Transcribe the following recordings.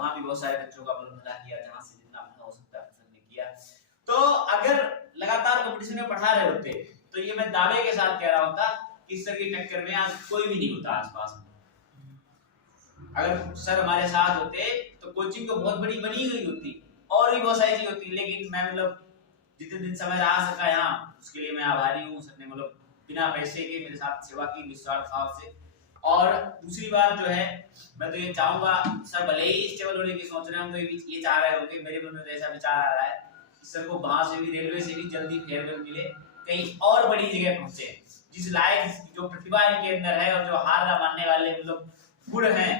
वहां भी बहुत सारे बच्चों का भला किया, जहां से जितना भला हो सकता है सर ने किया। तो अगर लगातार कंपटीशन में पढ़ा रहे होते तो ये मैं दावे के साथ कह रहा होता कि सर की टक्कर में आज कोई भी नहीं होता आसपास में। अगर सर हमारे साथ होते तो कोचिंग तो बहुत बड़ी बनी हुई होती और भी बहुत सारी चीज होती, लेकिन मैं मतलब जितने दिन समय रह सका यहाँ उसके लिए मैं आभारी हूँ। सर ने मतलब बिना पैसे के मेरे साथ सेवा की निस्वार्थ भाव से। और दूसरी बात जो है, मैं तो ये चाहूंगा, सर भले ही स्टेबल होने की सोच रहे हैं, तो ये चाह रहे होंगे, मेरे मन में तो ऐसा विचार आ रहा है कि सर को वहां से भी, रेलवे से भी जल्दी फेयरवेल मिले, कहीं और बड़ी जगह पहुंचे, जिस लायक जो प्रतिभा इनके अंदर है और जो हार ना मानने वाले मतलब गुण हैं।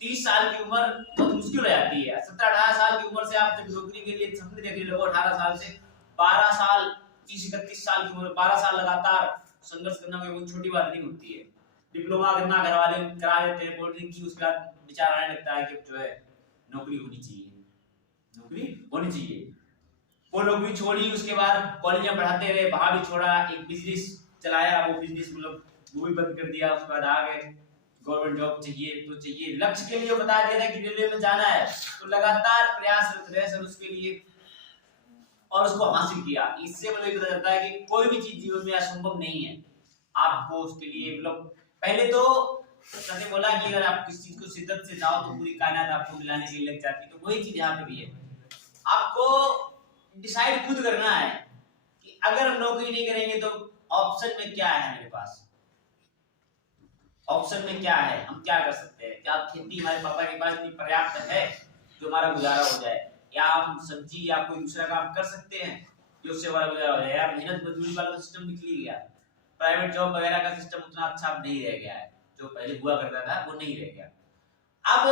30 साल की उम्र बहुत मुश्किल हो जाती है। 17-18 साल की उम्र से आप जब नौकरी के लिए सपने देख रहे हो, 18 साल से 12 साल, 30-31 साल की उम्र, 12 साल लगातार संघर्ष करना कोई छोटी बात नहीं होती है। डिप्लोमा करना घर वाले करा देते हैं, पॉलिटेक्निक की, उसके बाद विचार आने लगता है कि जो है नौकरी होनी चाहिए, नौकरी होनी चाहिए। वो नौकरी छोड़ी, उसके बाद कॉलेज में पढ़ाते रहे, वहां भी छोड़ा, एक बिजनेस चलाया, वो बिजनेस मतलब वो भी बंद कर दिया, उसके बाद आ गए गवर्नमेंट जॉब चाहिए तो चाहिए, लक्ष्य के लिए बता दे रहे कि रेलवे में जाना है, तो लगातार प्रयासरत रहे सर उसके लिए और उसको हासिल किया। इससे मुझे पता चलता है कि कोई भी चीज जीवन में असंभव नहीं है। आपको उसके लिए मतलब पहले तो सर ने बोला कि अगर आप किसी चीज को शिद्दत से चाहो तो पूरी कायनात आपको मिलाने के लिए लग जाती है, तो वही चीज यहाँ पे भी है। आपको डिसाइड खुद करना है कि अगर हम नौकरी नहीं करेंगे तो ऑप्शन में क्या है, मेरे पास ऑप्शन में क्या है, हम क्या कर सकते हैं। क्या खेती हमारे पापा के पास इतनी पर्याप्त है जो हमारा गुजारा हो जाए, या हम सब्जी या कोई दूसरा काम कर सकते हैं जो उससे हमारा गुजारा हो जाए। यार मेहनत मजदूरी वाला तो सिस्टम निकल ही गया, प्राइवेट जॉब वगैरह का सिस्टम उतना अच्छा नहीं रह गया है, जो पहले हुआ करता था वो नहीं रह गया। अब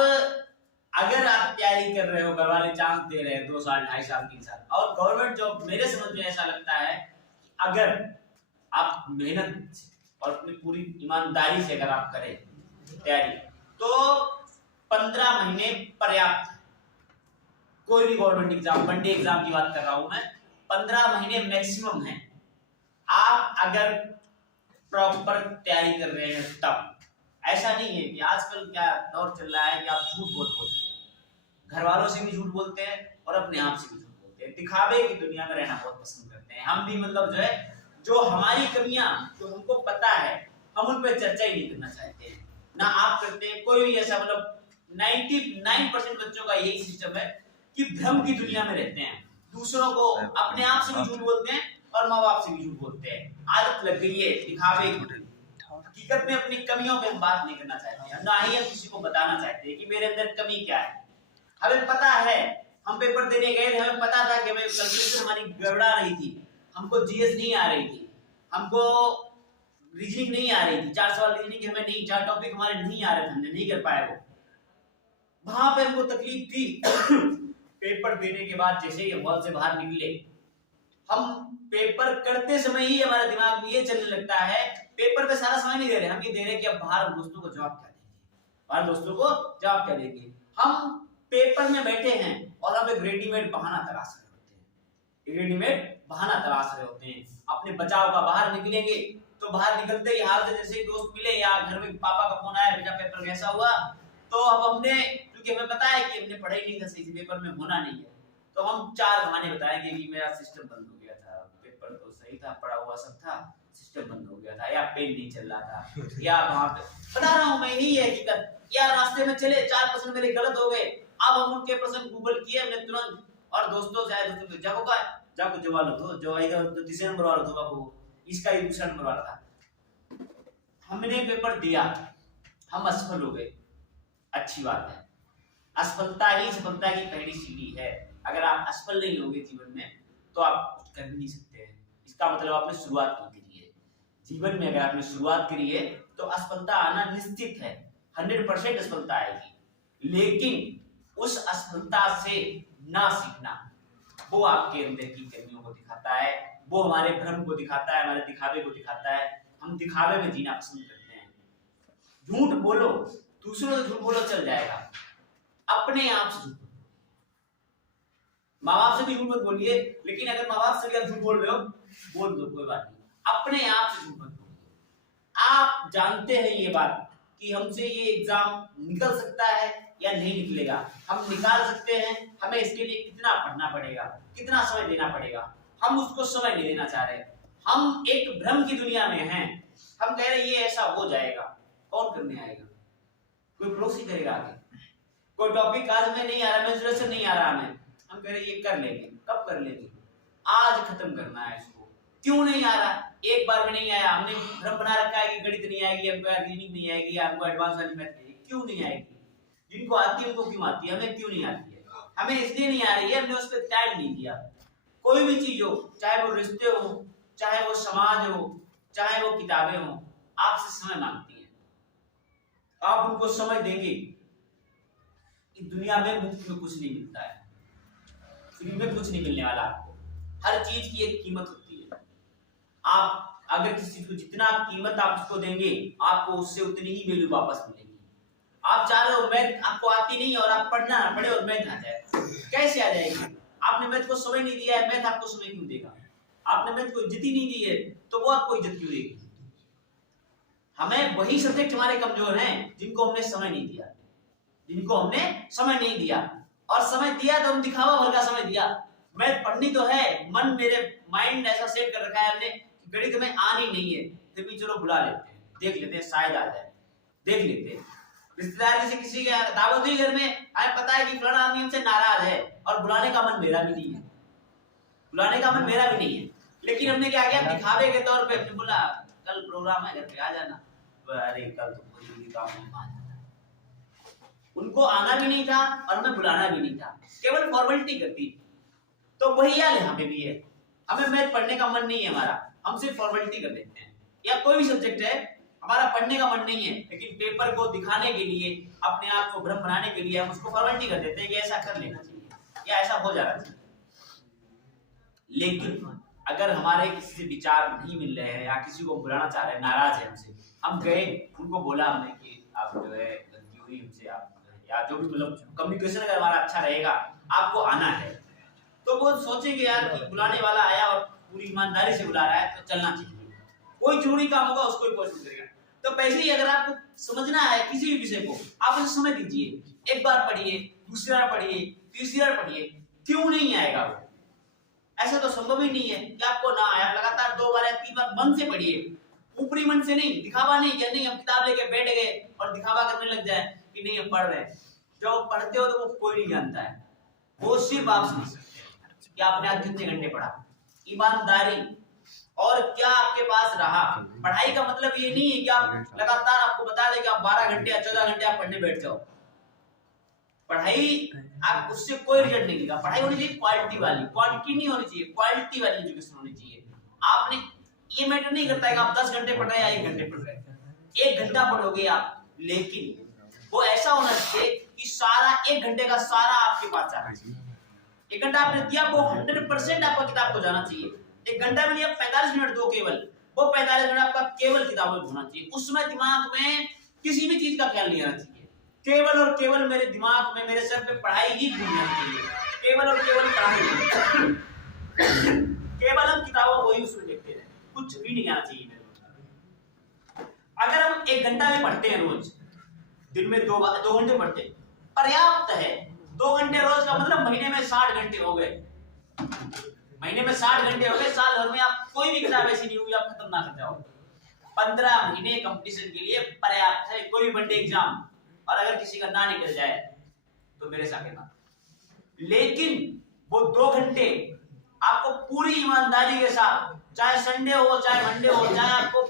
अगर आप तैयारी कर रहे हो, घर वाले चांस दे रहे हैं 2 साल 2.5 साल 3 साल, और गवर्नमेंट जॉब मेरे समझ में ऐसा लगता है कि अगर आप मेहनत और अपनी पूरी ईमानदारी से अगर आप करें तैयारी तो 15 महीने पर्याप्त। कोई भी गवर्नमेंट एग्जाम, वनडे एग्जाम की बात कर रहा हूं मैं, 15 महीने मैक्सिमम है। आप अगर प्रॉपर तैयारी कर रहे हैं तब। ऐसा नहीं है कि आजकल क्या दौर चल रहा है कि आप झूठ बहुत बोलते हैं, घर वालों से भी झूठ बोलते हैं और अपने आप से भी झूठ बोलते हैं, दिखावे की दुनिया में रहना बहुत पसंद करते हैं। हम भी मतलब जो है, जो हमारी कमियां जो हमको पता है, हम उन पर चर्चा ही नहीं करना चाहते हैं, ना आप करते हैं, कोई भी ऐसा मतलब 99% बच्चों का यही सिस्टम है कि भ्रम की दुनिया में रहते हैं, दूसरों को अपने आप से भी झूठ बोलते हैं और माँ बाप से भी झूठ बोलते हैं। आदत लग गई है दिखावे की। हकीकत में अपनी कमियों पे हम बात नहीं करना चाहते हैं, ना ही हम किसी को बताना चाहते हैं कि मेरे अंदर कमी क्या है। हमें पता है, हम पेपर देने गए थे, हमें पता था कि हमें कैलकुलेशन हमारी गड़बड़ा रही थी, हमको जीएस नहीं आ रही थी, हमको रीजनिंग नहीं आ रही थी, 4 सवाल रीजनिंग हमें नहीं, 4 टॉपिक हमारे नहीं आ रहे थे, हमने नहीं कर पाए वो, वहां पे हमको तकलीफ थी। पेपर देने के बाद जैसे ही हॉल से बाहर निकले, हम पेपर करते समय ही हमारे दिमाग में ये चलने लगता है, पेपर पे सारा समय नहीं दे रहे, हम ये दे रहे कि अब बाहर दोस्तों को जवाब क्या देंगे, बाहर दोस्तों को जवाब क्या देंगे। हम पेपर में बैठे हैं और हम एक रेडीमेड बहाना तलाश रहे होते हैं, रेडीमेड बहाना तलाश रहे होते हैं अपने बचाव का। बाहर निकलेंगे तो बाहर निकलते ही हाल से जैसे दोस्त मिले या घर में पापा का फोन आया, बेटा पेपर कैसा हुआ, तो अब हमने, क्योंकि हमें पता है कि हमने पढ़ा ही नहीं था सही से, पेपर में होना नहीं है, तो हम 4 बहाने बताएंगे कि मेरा सिस्टम बंद हो गया था, पेपर तो सही था, पढ़ा हुआ सब था, सिस्टम बंद हो गया था, या पेन नहीं चल रहा था, या वहां पे बता रहा हूं मैं, यही है हकीकत। या रास्ते में चले 4 प्रश्न मेरे गलत हो गए, अब हम उनके प्रश्न गूगल किए हमने तुरंत, और दोस्तों से आए, दोस्तों जाओ का जाको जवाब लो, जो आएगा तो तीसरे नंबर वाला होगा वो, इसका ही दूसरा नंबर वाला था। हमने पेपर दिया, हम असफल हो गए, अच्छी बात है, असफलता ही सफलता की पहली सीढ़ी है। अगर आप असफल नहीं होंगे जीवन में तो आप कुछ कर भी नहीं सकते हैं, इसका मतलब आपने शुरुआत नहीं करी है जीवन में। अगर आपने शुरुआत करी है तो असफलता आना निश्चित है, 100% असफलता आएगी, लेकिन उस असफलता से ना सीखना, वो आपके अंदर की कमियों को दिखाता है, वो हमारे भ्रम को दिखाता है, हमारे दिखावे को दिखाता है। हम दिखावे में जीना पसंद करते हैं। झूठ बोलो, दूसरों से झूठ बोलो चल जाएगा, अपने आप से झूठ, माँ बाप से भी झूठ मत बोलिए, लेकिन अगर माँ बाप से भी आप झूठ बोल रहे हो बोल दो, कोई बात नहीं, अपने आप से झूठ मत बोलिए। आप जानते हैं ये बात कि हमसे ये एग्जाम निकल सकता है या नहीं निकलेगा, हम निकाल सकते हैं, हमें इसके लिए कितना पढ़ना पड़ेगा, कितना समय देना पड़ेगा, हम उसको समय नहीं देना चाह रहे। हम एक भ्रम की दुनिया में हैं, हम कह रहे ये ऐसा हो जाएगा, कौन करने आएगा, कोई पड़ोसी करेगा आगे, कोई टॉपिक आज में नहीं आ रहा, मेंस्ट्रुएशन नहीं आ रहा हमें, हम कह रहे ये कर लेंगे, कब कर लेंगे, आज खत्म करना है इसको। क्यों नहीं आ रहा, एक बार में नहीं आया, हमने भ्रम बना रखा है कि गणित नहीं आएगी, हमको रीजनिंग नहीं आएगी, हमको एडवांस वाली मैथ नहीं, क्यों नहीं आएगी, जिनको आती है उनको क्यों आती है, हमें क्यों नहीं आती है, हमें इसलिए नहीं आ रही है, हमने उस पर टाइम नहीं दिया। कोई भी चीज हो, चाहे वो रिश्ते हो, चाहे वो समाज हो, चाहे वो किताबें हो, आपसे समय मांगती है, आप उनको समय देंगे। इस दुनिया में मुफ्त में कुछ नहीं मिलता है, फ्री में कुछ नहीं मिलने वाला आपको, हर चीज की एक कीमत होती है। आप अगर किसी को जितना कीमत आप उसको देंगे, आपको उससे उतनी ही वैल्यू वापस मिलेगी। आप चाह रहे हो मैथ आपको आती नहीं और आप पढ़ना ना पड़े और मैथ आ जाए, कैसे आ जाएगी? आपने मैथ को समय नहीं दिया है, मैथ आपको समय क्यों देगा? आपने मैथ को इज्जत ही नहीं दी है, तो वो आपको इज्जत क्यों देगी? हमें वही सब्जेक्ट हमारे कमजोर हैं जिनको हमने समय नहीं दिया, जिनको हमने समय नहीं दिया, और समय दिया तो हम दिखावा भर का समय दिया। मैथ पढ़नी तो है, मन मेरे माइंड ऐसा सेट कर रखा है हमने कि गणित में आनी नहीं है, फिर भी चलो बुला लेते हैं, देख लेते हैं, शायद आ जाए, देख लेते हैं। रिश्तेदार से किसी के दावत हुई घर में, हमें पता है कि फलाना आदमी हमसे नाराज है, और बुलाने का मन मेरा भी नहीं है, बुलाने का मन मेरा भी नहीं है, लेकिन हमने क्या किया, दिखावे के तौर पे हमने बोला कल प्रोग्राम है घर पे आ जाना। अरे कल तो पूरी काम है, उनको आना भी नहीं था और हमें बुलाना भी नहीं था, केवल फॉर्मेलिटी करती। तो वही हाल यहाँ पे भी है, हमें मैथ पढ़ने का मन नहीं है हमारा, हम सिर्फ फॉर्मेलिटी कर देते हैं। या कोई भी सब्जेक्ट है, हमारा पढ़ने का मन नहीं है, लेकिन पेपर को दिखाने के लिए, अपने आप को भ्रम बनाने के लिए हम उसको फॉर्मेलिटी कर देते हैं कि ऐसा कर लेना चाहिए या ऐसा हो जाना चाहिए। लेकिन अगर हमारे किसी से विचार नहीं मिल रहे हैं या किसी को बुलाना चाह रहे हैं, नाराज है हमसे, हम गए उनको बोला हमने कि आप जो है गलती हुई हमसे, आप या जो भी मतलब कम्युनिकेशन अगर हमारा अच्छा रहेगा, आपको आना है, तो वो सोचेंगे यार कि बुलाने वाला आया और पूरी ईमानदारी से बुला रहा है तो चलना चाहिए, कोई जरूरी काम होगा उसको ही पहुंच करेगा। तो पैसे ही अगर आपको समझना है किसी भी विषय को, आप उसे समय दीजिए, एक बार पढ़िए, दूसरी बार पढ़िए, तीसरी बार पढ़िए, क्यों नहीं आएगा वो? ऐसा तो संभव ही नहीं है कि आपको ना आया, लगातार 2 बार या 3 बार मन से पढ़िए, ऊपरी मन से नहीं, दिखावा नहीं किया, नहीं हम किताब लेके बैठ गए और दिखावा करने लग जाए कि नहीं हम पढ़ रहे हैं। जब पढ़ते हो तो वो कोई नहीं जानता है, वो सिर्फ आप समझ सकते हैं कि आपने आज कितने घंटे पढ़ा, ईमानदारी और क्या आपके पास रहा। पढ़ाई का मतलब ये नहीं है कि आप लगातार आपको बता दें कि आप 12 घंटे या 14 घंटे आप पढ़ने बैठ जाओ। पढ़ाई आप उससे कोई रिजल्ट नहीं मिलेगा। पढ़ाई होनी चाहिए क्वालिटी वाली, क्वांटिटी नहीं होनी चाहिए, क्वालिटी वाली एजुकेशन होनी चाहिए। आपने ये मैटर नहीं करता है कि आप 10 घंटे पढ़ रहे हैं या 1 घंटे पढ़ रहे हैं, 1 घंटा पढ़ोगे आप, लेकिन वो ऐसा होना चाहिए कि सारा 1 घंटे का सारा आपके पास जाना चाहिए। 1 घंटा आपने दिया, वो 100% आपका किताब को जाना चाहिए। 1 घंटा में नहीं, आप 45 मिनट दो केवल, वो 45 मिनट आपका केवल किताबों में होना चाहिए। उसमें दिमाग में किसी भी चीज का ख्याल नहीं आना चाहिए, केवल और केवल मेरे दिमाग में, मेरे सर पे पढ़ाई ही घूमना चाहिए, केवल और केवल पढ़ाई। केवल हम किताबों को ही उसमें देखते रहे, कुछ भी नहीं आना चाहिए मेरे को। अगर हम 1 घंटा में पढ़ते हैं रोज, दिन में 2 घंटे पढ़ते हैं, पर्याप्त है। 2 घंटे रोज का मतलब महीने में 60 घंटे हो गए, महीने में 60 घंटे हो गए। साल भर में आप कोई भी किताब ऐसी नहीं होगी आप खत्म ना कर जाओ। 15 महीने कंपटीशन के लिए पर्याप्त है, कोई भी वनडे एग्जाम। और अगर किसी का ना निकल जाए तो मेरे साथ ना, लेकिन वो 2 घंटे आपको पूरी ईमानदारी के साथ, चाहे संडे हो, चाहे मंडे हो, चाहे आपको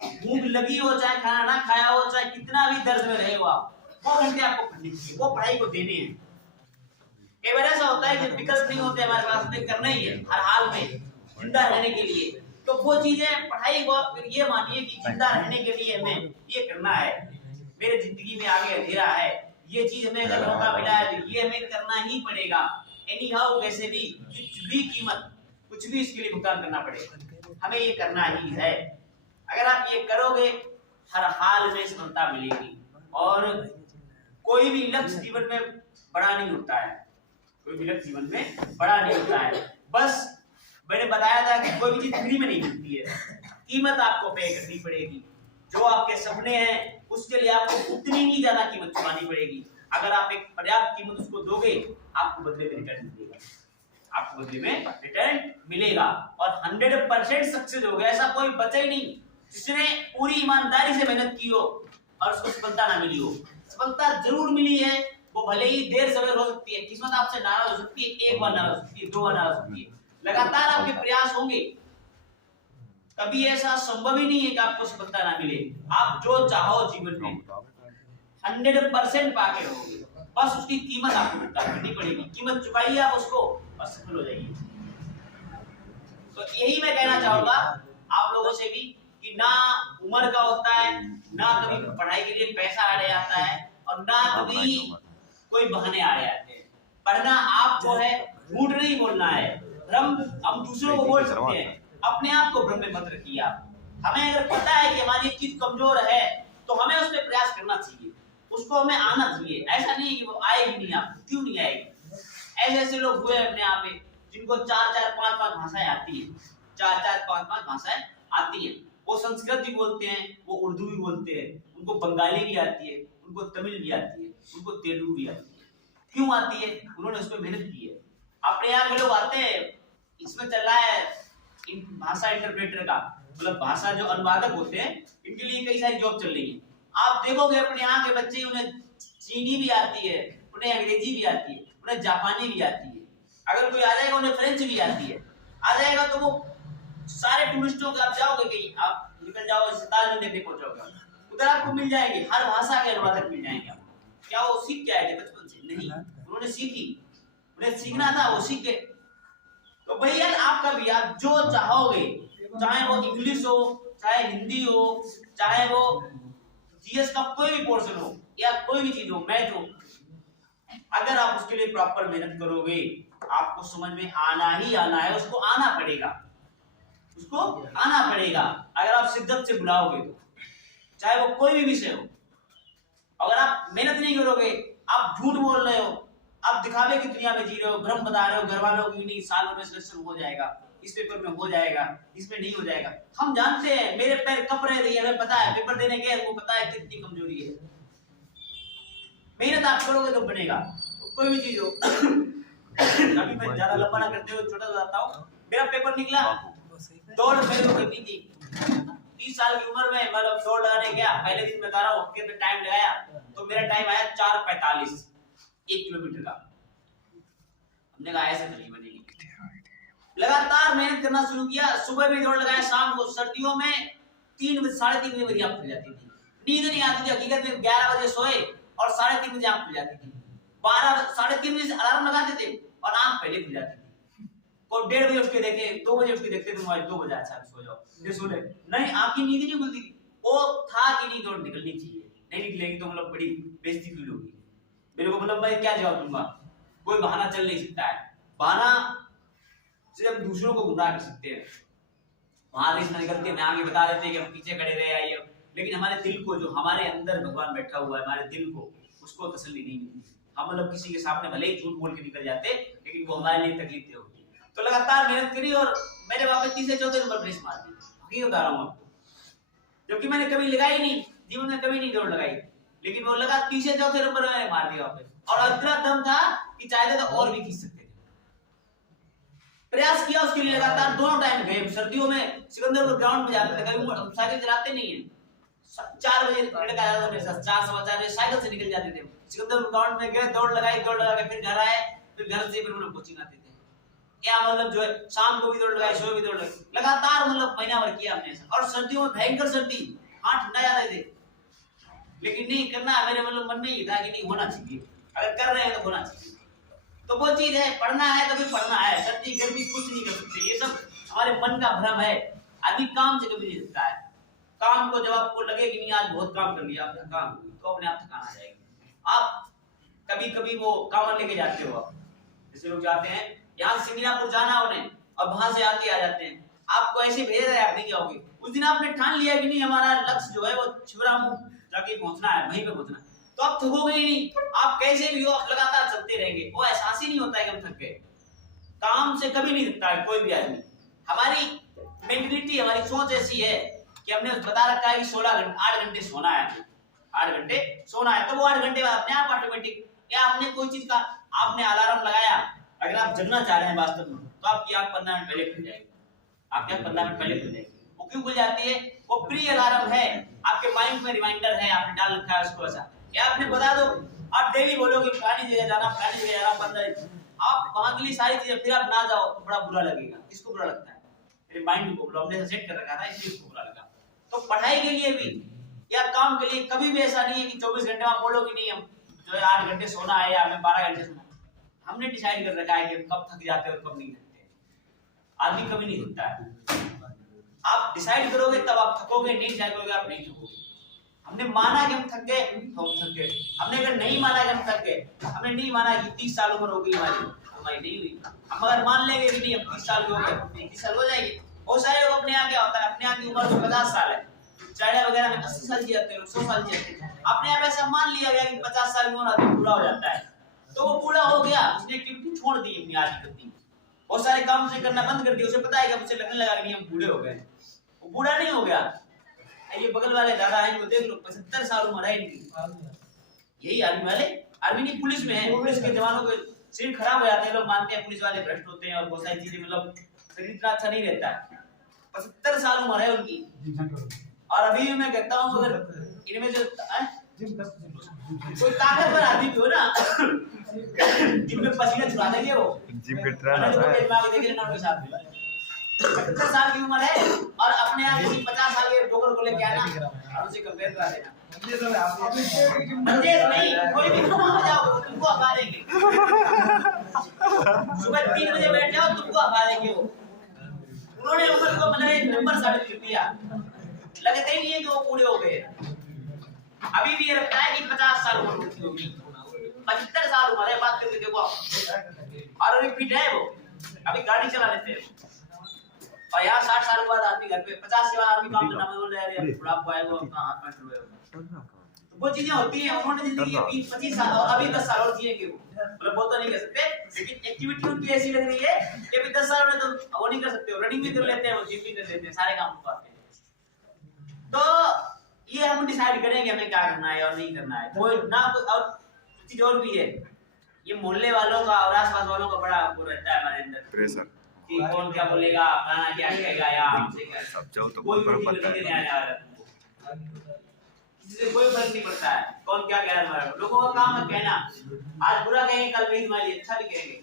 भूख लगी हो, चाहे खाना ना खाया हो, चाहे कितना भी दर्द में रहे हो, आप 2 घंटे आपको पढ़ने चाहिए, वो पढ़ाई को देने हैं। कई बार ऐसा होता है कि विकल्प नहीं होते हमारे पास, हमें करना ही है हर हाल में जिंदा रहने के लिए। तो वो चीजें पढ़ाई को ये मानिए कि जिंदा रहने के लिए हमें ये करना है, मेरे जिंदगी में आगे अंधेरा है, ये चीज हमें अगर मौका मिला है तो ये हमें करना ही पड़ेगा। एनी हाउ, कैसे भी, कुछ भी कीमत, कुछ भी इसके लिए भुगतान करना पड़ेगा, हमें ये करना ही है। अगर आप ये करोगे, हर हाल में सफलता मिलेगी। और कोई भी लक्ष्य जीवन में बड़ा नहीं होता है, कोई भी लक्ष्य जीवन में बड़ा नहीं होता है। बस मैंने बताया था कि कोई भी चीज फ्री में नहीं मिलती है, कीमत आपको पे करनी पड़ेगी। जो आपके सपने हैं उसके लिए आपको उतनी ही ज्यादा कीमत चुकानी पड़ेगी। अगर आप एक पर्याप्त कीमत उसको दोगे, आपको बदले में रिटर्न मिलेगा, आपको बदले में रिटर्न मिलेगा। और 100% सक्सेस हो गया, ऐसा कोई बचा ही नहीं जिसने पूरी ईमानदारी से मेहनत की हो और उसको सफलता ना मिली हो। सफलता जरूर मिली है, वो भले ही देर सवेर हो सकती है, किस्मत आपसे नाराज हो सकती है, एक बार नाराज हो सकती है, 2 बार नाराज हो सकती है, लगातार आपके प्रयास होंगे, कभी ऐसा संभव ही नहीं है कि आपको सफलता ना मिले। आप जो चाहो जीवन में 100% पाके रहोगे, बस उसकी कीमत आपको करनी पड़ेगी, कीमत चुकाइए आप उसको और सफल हो जाइए। तो यही मैं कहना चाहूंगा आप लोगों से भी कि ना उम्र का होता है, ना कभी पढ़ाई के लिए पैसा आड़े आता है, और ना कभी कोई बहाने आड़े आते हैं। पढ़ना आपको है, झूठ नहीं बोलना है। भ्रम हम दूसरों को बोल सकते हैं, अपने आप को भ्रम में मत रखिए आप। हमें अगर पता है कि हमारी चीज कमजोर है तो हमें उस पर प्रयास करना चाहिए, उसको हमें आना चाहिए। ऐसा नहीं है कि वो आएगी नहीं, आपको क्यों नहीं आएगी। ऐसे ऐसे लोग हुए अपने यहाँ पे जिनको 4-4, 5-5 भाषाएं आती हैं, 4-4, 5-5 भाषाएं आती हैं। वो संस्कृत भी बोलते हैं, वो उर्दू भी बोलते हैं, उनको बंगाली भी आती है, उनको तमिल भी आती है, उनको तेलुगु भी आती है। क्यों आती है? उन्होंने उस पर मेहनत की है। अपने यहाँ के लोग आते हैं, इसमें चल रहा है भाषा इंटरप्रेटर का, मतलब भाषा जो अनुवादक होते हैं, इनके लिए कई सारी जॉब चल रही है। आप देखोगे अपने यहाँ के बच्चे, उन्हें चीनी भी आती है, उन्हें अंग्रेजी भी आती है, उन्हें जापानी भी आती है। अगर कोई आ जाएगा उन्हें फ्रेंच भी आती है, आ जाएगा तो वो सारे टूरिस्टों के, आप जाओगे कहीं, आप निकल जाओगे ताजमहल देखने पहुंचोगे, उधर आपको मिल जाएंगे, हर भाषा के अनुवादक मिल जाएंगे। क्या वो सीख के आए थे बचपन से? नहीं, उन्होंने सीखी, उन्हें सीखना था, वो सीख गए। तो भैया आपका भी, आप जो चाहोगे, चाहे वो इंग्लिश हो, चाहे हिंदी हो, चाहे वो जीएस का कोई भी पोर्शन हो या कोई भी चीज हो, मैथ हो, अगर आप उसके लिए प्रॉपर मेहनत करोगे, आपको समझ में आना ही आना है, उसको आना पड़ेगा, उसको आना पड़ेगा। अगर आप शिद्दत से बुलाओगे तो, चाहे वो कोई भी विषय हो। अगर आप मेहनत नहीं करोगे, आप झूठ बोल रहे हो, आप दिखावे की दुनिया में जी रहे हो, भ्रम बता रहे हो घर वालों की, नहीं साल में सिलेक्शन हो जाएगा, इस पेपर में हो जाएगा, इसमें नहीं हो जाएगा। हम जानते हैं, मेरे पैर कप रहे थे, हमें पता है, पेपर देने गए वो पता है कितनी कमजोरी है। मेहनत आप करोगे तो बनेगा, तो कोई भी चीज हो। अभी मैं ज्यादा लंबा ना करते हुए छोटा बताता हूँ। मेरा पेपर निकला, दौड़ मेरे को करनी थी, 30 साल की उम्र में मतलब दौड़ लगाने गया, पहले दिन बता रहा हूँ कि टाइम लगाया तो मेरा टाइम आया 4:45 1 किलोमीटर का। हमने कहा ऐसे नहीं बनेगी, लगातार मेहनत करना शुरू किया। सुबह भी दौड़ लगाया, शाम को, सर्दियों में 3 बजे 3:30 बजे मेरी आंख खुल जाती थी, नींद नहीं आती थी। हकीकत में 11 बजे सोए और 3:30 बजे आंख खुल जाती थी। 3:30 बजे अलार्म लगाते थे और आंख पहले खुल जाती थी। और 1:30 बजे उठ के देखे, 2 बजे उठ के देखते थे मोबाइल, 2 बजे अच्छा सो जाओ, फिर सो ले, नहीं आंखें नींद नहीं खुलती थी। वो था कि नहीं दौड़ निकलनी चाहिए, नहीं निकलेगी तो मतलब बड़ी बेइज्जती फील होगी मेरे को। मतलब मैं क्या जवाब दूंगा, कोई बहाना चल नहीं सकता है। बहाना से हम दूसरों को गुमराह कर सकते हैं, वहां रेस में निकलते हैं, आगे बता देते हैं कि हम पीछे खड़े रहे आइए, लेकिन हमारे दिल को, जो हमारे अंदर भगवान बैठा हुआ है, हमारे दिल को, उसको तसल्ली नहीं मिलती। हम मतलब किसी के सामने भले ही झूठ बोल के निकल जाते, लेकिन वो हमारे लिए तकलीफ दे होगी। तो लगातार मेहनत करी और मैंने वापस 3-4 नंबर रेस मार दी। हकीकत बता रहा हूँ, जबकि मैंने कभी लगाई नहीं, जीवन में कभी नहीं दौड़ लगाई, लेकिन वो लगा 3-4 नंबर में मार दिया वापस। और इतना दम था कि चाहते तो और भी खींच सकते थे। प्रयास किया उसके लिए लगातार, दोनों टाइम गए। सर्दियों में सिकंदरपुर ग्राउंड में जाते थे, कभी साइकिल चलाते नहीं है, 4 बजे लड़का जाता था मेरे साथ, 4-4:15 बजे साइकिल से निकल जाते थे। सिकंदरपुर ग्राउंड में गए, दौड़ लगाई, दौड़ लगा के फिर घर आए, फिर घर से फिर हम लोग कोचिंग आते थे। या मतलब जो है शाम को भी दौड़ लगाई, सुबह भी दौड़ लगाई, लगातार मतलब महीना भर किया हमने। और सर्दियों में भयंकर सर्दी, हाथ ठंडा जाते थे, लेकिन नहीं करना, मेरे मतलब मन में ही था कि नहीं होना चाहिए, अगर कर रहे हैं तो होना चाहिए। तो वो चीज है, पढ़ना है तो भी पढ़ना है, सर्दी गर्मी कुछ नहीं कर सकते, ये सब हमारे मन का भ्रम है। आदमी काम से कभी नहीं सकता है। काम को जब आपको लगे कि नहीं आज बहुत काम कर लिया, आपका काम, तो अपने आप थकान आ जाएगी। आप कभी कभी वो काम लेके जाते हो, जैसे लोग जाते हैं यहाँ सिंगापुर जाना उन्हें, और वहां से आके आ जाते हैं, आपको ऐसे भेज रहे हैं, आप नहीं जाओगे। उस दिन आपने ठान लिया कि नहीं हमारा लक्ष्य जो है वो छिबरामऊ जाके पहुंचना है, वहीं पे पहुंचना है, तो आप थकोगे ही नहीं। आप कैसे भी हो, आप लगातार चलते रहेंगे, वो एहसास ही नहीं होता है कि हम थक गए। काम से कभी नहीं थकता है कोई भी आदमी। हमारी मेंटलिटी, हमारी सोच ऐसी है कि हमने बता रखा है कि 8 घंटे सोना है, 8 घंटे सोना है, तो वो 8 घंटे बाद अपने आप ऑटोमेटिक, या आपने कोई चीज का आपने अलार्म लगाया, अगर आप जगना चाह रहे हैं वास्तव में, तो आपकी आंख 15 मिनट पहले खुल जाएगी, आपकी आंख 15 मिनट पहले खुल जाएगी। वो क्यों खुल जाती है? वो प्री अलार्म है, आपके माइंड में रिमाइंडर है, आपने डाल रखा है उसको ऐसा, या आपने बता दो, आप डेली बोलोगे फलानी जगह जाना, फलानी जगह जाना, 15 आप वहां के लिए सारी चीजें, फिर आप ना जाओ तो बड़ा बुरा लगेगा। किसको बुरा लगता है? मेरे माइंड को, हमने सेट कर रखा था इसलिए उसको बुरा लगा। तो पढ़ाई के लिए भी या काम के लिए कभी भी ऐसा नहीं है कि 24 घंटे आप बोलोगे नहीं हम जो है 8 घंटे सोना है या हमें 12 घंटे सोना है। हमने डिसाइड कर रखा है कि कब थक जाते हैं और कब नहीं थकते। आदमी कभी नहीं थकता है, आप डिसाइड करोगे तब आप थकोगे, नहीं डिसाइड करोगे आप नहीं थकोगे। हमने माना कि हम थक गए तो हम थक गए, हमने अगर नहीं माना कि हम थक गए, हमने नहीं माना कि 30 साल उम्र हो गई हमारी नहीं हुई, हम अगर मान लेंगे कि नहीं हम 30 साल के हो गए, 30 साल हो जाएंगे। बहुत सारे लोग अपने यहाँ क्या होता है, अपने यहाँ की उम्र 50 साल है, चाइना वगैरह में 80 साल जियाते हैं, 100 साल जियाते हैं। अपने यहाँ ऐसा मान लिया गया कि 50 साल की उम्र आदमी बूढ़ा हो जाता है, तो वो बूढ़ा हो गया, उसने एक्टिविटी छोड़ दी अपनी आदत करनी, बहुत सारे काम उसे करना बंद कर दिया, उसे पता है कि मुझे लगने लगा कि हम बूढ़े हो गए। वो बूढ़ा नहीं हो गया। ये बगल वाले दादा हैं, वो देख लो 75 साल उम्र है इनकी। यही आर्मी वाले, आर्मी नहीं पुलिस में है, पुलिस के जवानों के शरीर खराब हो जाते हैं, लोग मानते हैं पुलिस वाले भ्रष्ट होते हैं और बहुत सारी चीजें, मतलब शरीर इतना अच्छा नहीं रहता है। 75 साल उम्र है उनकी, और अभी भी मैं कहता हूँ अगर इनमें जो कोई ताकतवर आदमी भी हो ना जिनमें पसीना छुड़ा देंगे वो जिम के ट्रेनर है, 75 साल की उम्र है और अपने यहाँ किसी 50 साल के डॉक्टर को लेके आना और उसे कंपेयर करा देना। नहीं, कोई भी तुम आ जाओ तुमको हका देंगे, सुबह 3 बजे बैठ जाओ तुमको हका देंगे वो। उन्होंने उम्र को मतलब एक नंबर साबित कर दिया, लगते ही नहीं है कि वो पूरे हो गए। अभी भी ये लगता है कि 50 साल उम्र होगी, 75 साल उम्र है, बात करके देखो और अभी फिट है वो, अभी गाड़ी चला लेते हैं। और यहाँ 60 साल के बाद आदमी घर पे, 50 के बाद आदमी काम करना बोल रहे हैं, बुढ़ापा आएगा अपना हाथ पैर छुड़ाएगा। तो वो चीजें होती हैं, उन्होंने जिंदगी 20-25 साल और अभी 10 साल और जिएंगे वो, मतलब वो तो नहीं कर सकते, लेकिन एक्टिविटी उनकी ऐसी लग रही है कि अभी 10 साल में तो वो नहीं कर सकते, रनिंग भी कर लेते हैं, वो जिम भी कर लेते हैं, सारे काम हो पाते हैं। तो ये हम डिसाइड करेंगे हमें क्या करना है और नहीं करना है। कोई ना कोई और चीज और भी है, ये मोहल्ले वालों का और आसपास वालों का बड़ा वो रहता है हमारे अंदर प्रेशर कि कौन क्या बोलेगा, फलाना क्या कहेगा, या हमसे क्या सब जाओ तो कोई बड़ा भी पता नहीं आने वाला है, किसी से कोई फर्क नहीं पड़ता है कौन क्या कह रहा है। लोगों का काम है कहना, आज बुरा कहेंगे कल भी तुम्हारे लिए अच्छा भी कहेंगे।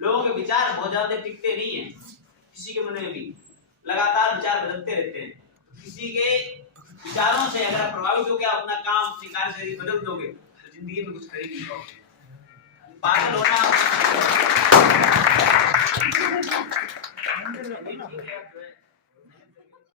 लोगों के विचार बहुत ज्यादा टिकते नहीं है, किसी के मन में भी लगातार विचार बदलते रहते हैं। किसी के विचारों से अगर आप प्रभावित होकर अपना काम अपनी कार्यशैली बदल दोगे तो जिंदगी में कुछ खरीद नहीं पाओगे। पागल होना